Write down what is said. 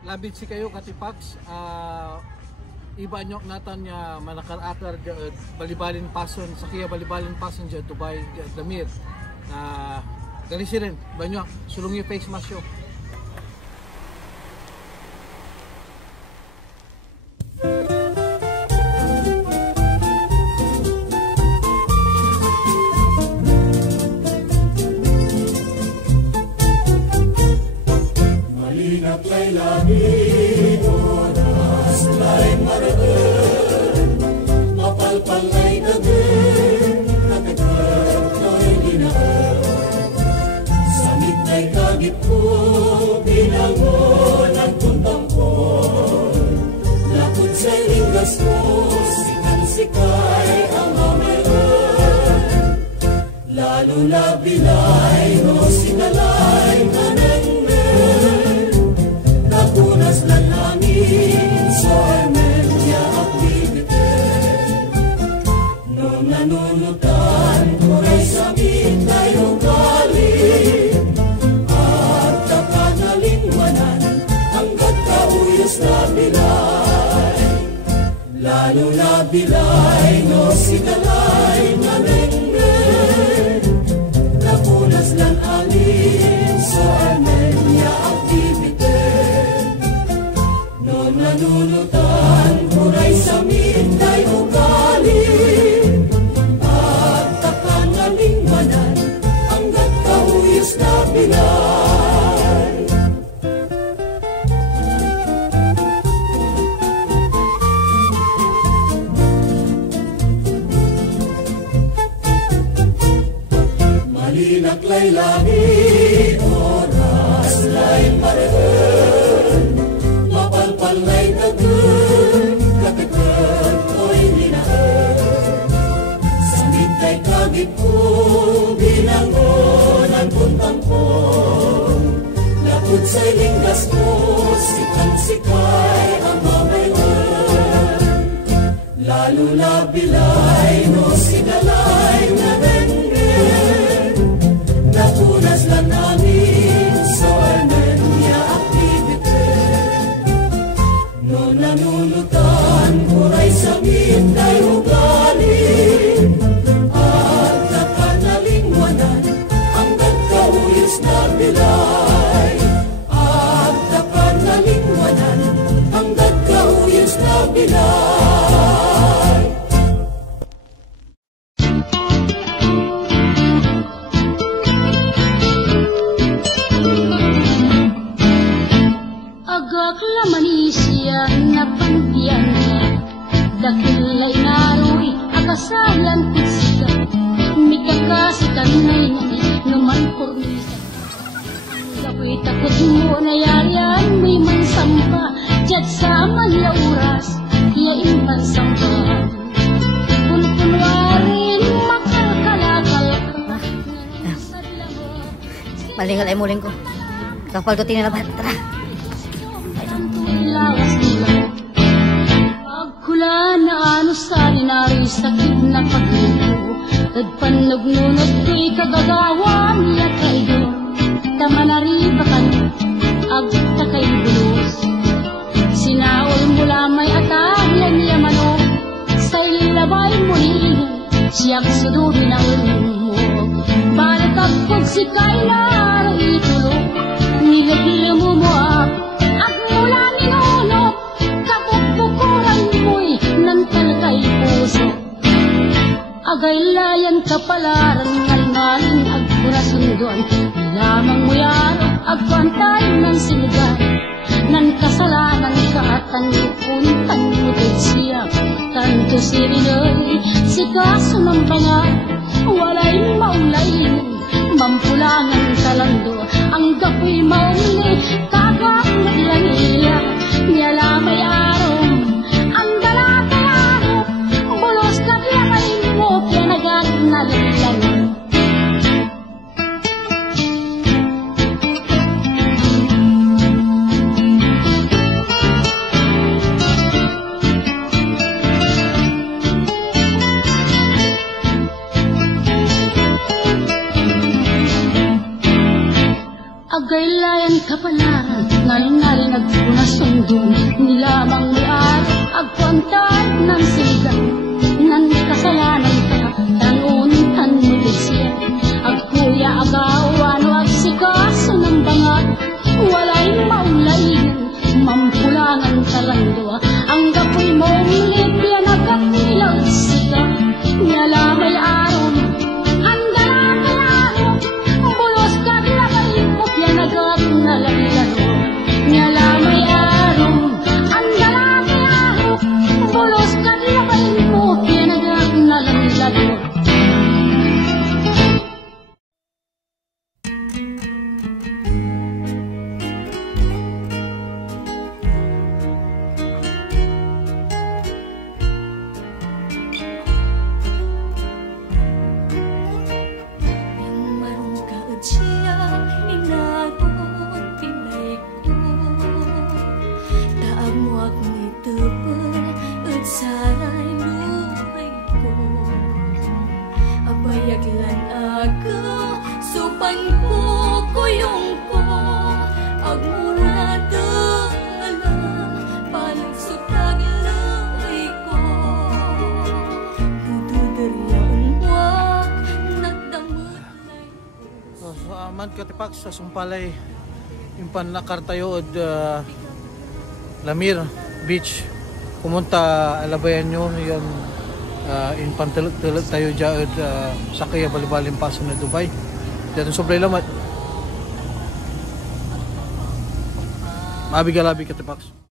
labit si kayo katipax, iba nyok natan niya manakar-akar balibalin pason sakiya balibalin pason dyan Dubai damir galisi rin banyo sulungi face mask yo. Malinap lay langit oras lay maraan mapalpal lay dagan katagan lay linaan samit lay kagit ko binangon ang tuntang ko lakot sa'y linggas ko sikan sikay ang amayan lalo labilay no sinalay manang punas lang namin sa emerya aktivite nung nanunutan kuray sa amin tayo galing at takanalingwanan hanggat kauyos na bilay lalo na bilay no sinalay na lengren na punas lang namin sa emerya aktivite nanunutan kuray sa mitay ugali at takanalingwanan hanggat kahuyos na bilay malinak lay langit oras lay maraan palay dagan katagan ko'y linaan samit kay kagit ko binangon ang puntang ko lakot sa'y linggas ko sikan sikay ang mamayan lalo na bilay no sinalay na denggen napunas lang namin sa emerya aktivite no nanunutan kuray sa mitay ugali at takanalingwanan hanggang kahuyos na bilay at takanalingwanan hanggang kahuyos na bilay agak lamanisya na pantiyan dakilay naroy akasalan pisika mikakasikan na naman pormisa gapoy takot mo na yarian may mansampa dyan sa maya oras yain mansampa kung kunwarin makakalakal malingal ay muling ko kapal to tinalabat tara lawas nila pagkula na ano sa ninari sakit na pagluto nagpanag-nunod ko'y kagagawa niya kayo tama na riba ka agta kay bulos sinaol mula may atahlan niya manok sa ilabay mo niya siyang sudubin ang mo balatag pag si Kayla na itulog nilagila mo mo at mula ninuno kapagpukuran mo'y nang talakay puso agay layan kapalaran ngalngalin agkurasunduan lamang mo yaro agpantay ng sinigan nan kasalanan ka at tanpuntan mo siya tanto sirinay si kaso ng banal walay maulay mampulangan kalando ang gapoy mauli kagak naglangila niya lamay arom ang dala-dalaro bulos katlamay mo pinagak na lang agay layan kapalaran nasundong nilamang ni Ari agpantay ng sigang nan kasalanan ka tanuntan mo din siya agkuya agawan wag sikaso ng bangat walay maulayin mampulangan talando ang gapoy mong libya nagkatilaw siya nilamay aron ang dalamay aron bulos ka nilabay mo piyanagat na lalilano nilamay aron ang dalamay aron bulos ka nilabay mo piyanagat na lalilano. Abayaglan ako, supan ko, kuyong ko, agmurado ala, palang sutag lay ko. Dududaryaan wak, nagdamot lay ko. So, aman katipak sa sumpalay impan nakar tayo od Lamir Beach. Pumunta alabayan nyo yan impan tulog tayo dyan sa kaya balibalin paso na Dubai. Dito sobrang lamat. Mabigalabi katipak.